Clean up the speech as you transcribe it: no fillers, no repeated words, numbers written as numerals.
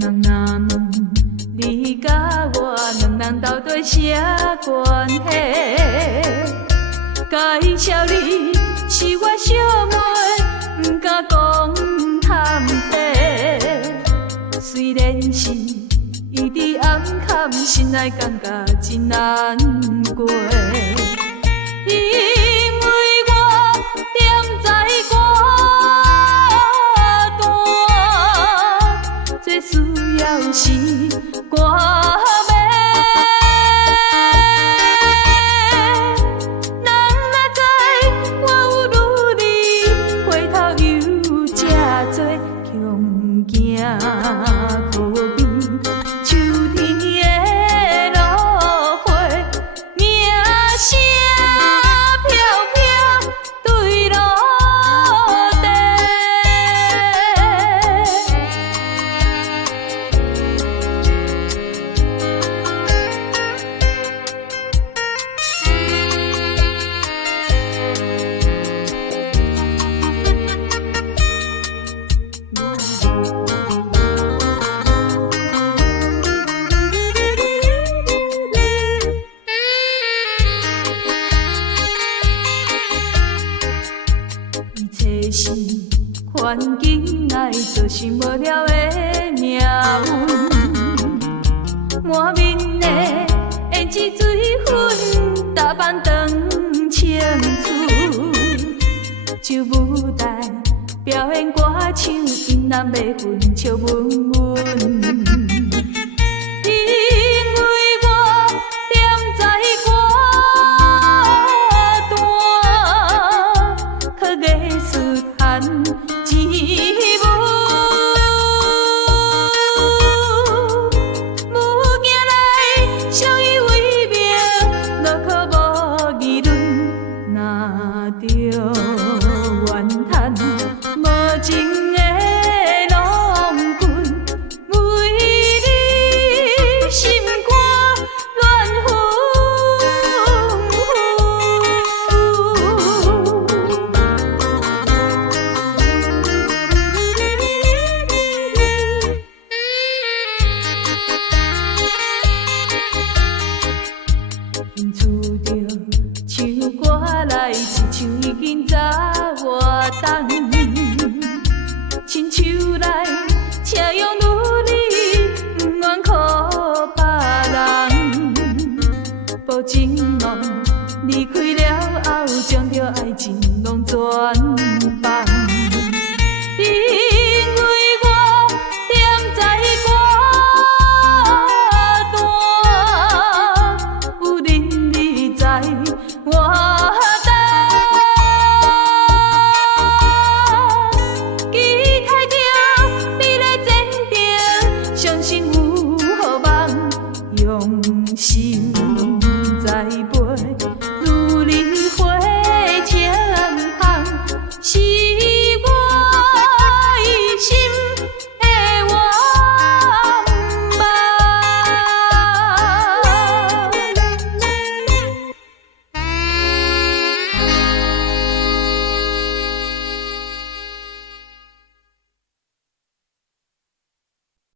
人若问你甲我两人到底啥关系？介绍你是我小妹，不敢讲探底。虽然是伊伫暗坎，心内感觉真难过。因为我踮在歌单，最需要是歌迷。人若知我有努力，回头又这多，恐惊可比秋天的落花，名声飘飘对落地。一切是环境来造成无了的命运，满面的胭脂水粉，打扮当清楚，就舞台表演歌唱，因男袂分笑稳稳。因为我踮在歌单，靠艺术赚钱物件来相依为命，落苦无议论，若着怨叹无情的郎君，为你心肝乱纷。因厝着唱歌来，一唱已经早活动，亲像来请用努力，不愿靠别人。保证拢离开了后，将着爱情拢全